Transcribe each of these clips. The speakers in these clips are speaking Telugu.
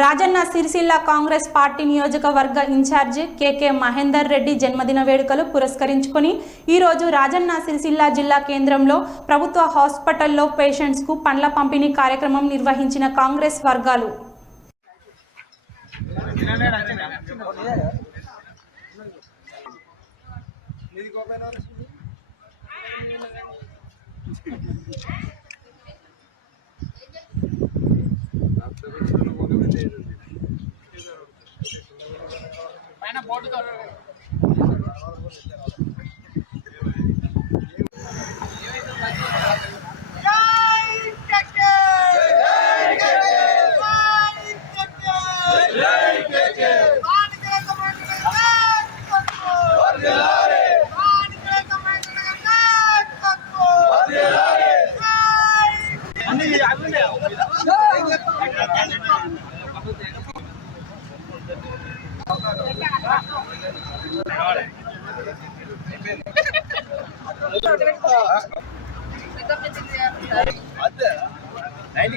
రాజన్న సిరిసిల్ల కాంగ్రెస్ పార్టీ నియోజకవర్గ ఇన్ఛార్జ్ కేకే మహేందర్ రెడ్డి జన్మదిన వేడుకలు పురస్కరించుకొని ఈరోజు రాజన్న సిరిసిల్ల జిల్లా కేంద్రంలో ప్రభుత్వ హాస్పిటల్లో పేషెంట్స్కు పండ్ల పంపిణీ కార్యక్రమం నిర్వహించిన కాంగ్రెస్ వర్గాలు. అన్ని అవి நைன்டி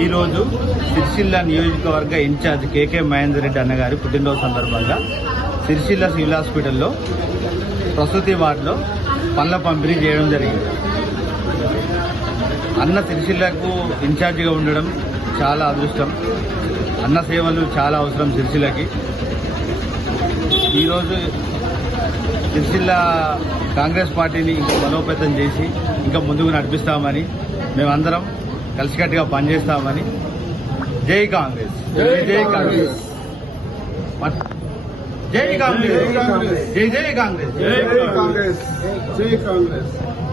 ఈరోజు సిరిసిల్ల నియోజకవర్గ ఇన్ఛార్జ్ కేకే మహేందర్ రెడ్డి అన్నగారి పుట్టినరోజు సందర్భంగా సిరిసిల్ల సివిల్ హాస్పిటల్లో ప్రసూతి వార్డులో పనుల పంపిణీ చేయడం జరిగింది. అన్న సిరిసిల్లకు ఇన్ఛార్జిగా ఉండడం చాలా అదృష్టం. అన్న సేవలు చాలా అవసరం సిరిసిల్లకి. ఈరోజు సిరిసిల్ల కాంగ్రెస్ పార్టీని ఇంకా బలోపేతం చేసి ఇంకా ముందుకు నడిపిస్తామని మేమందరం కలిసికట్టుగా పనిచేస్తామని జై కాంగ్రెస్. జై జై కాంగ్రెస్. జై కాంగ్రెస్. జై జై కాంగ్రెస్. జై కాంగ్రెస్. జై కాంగ్రెస్.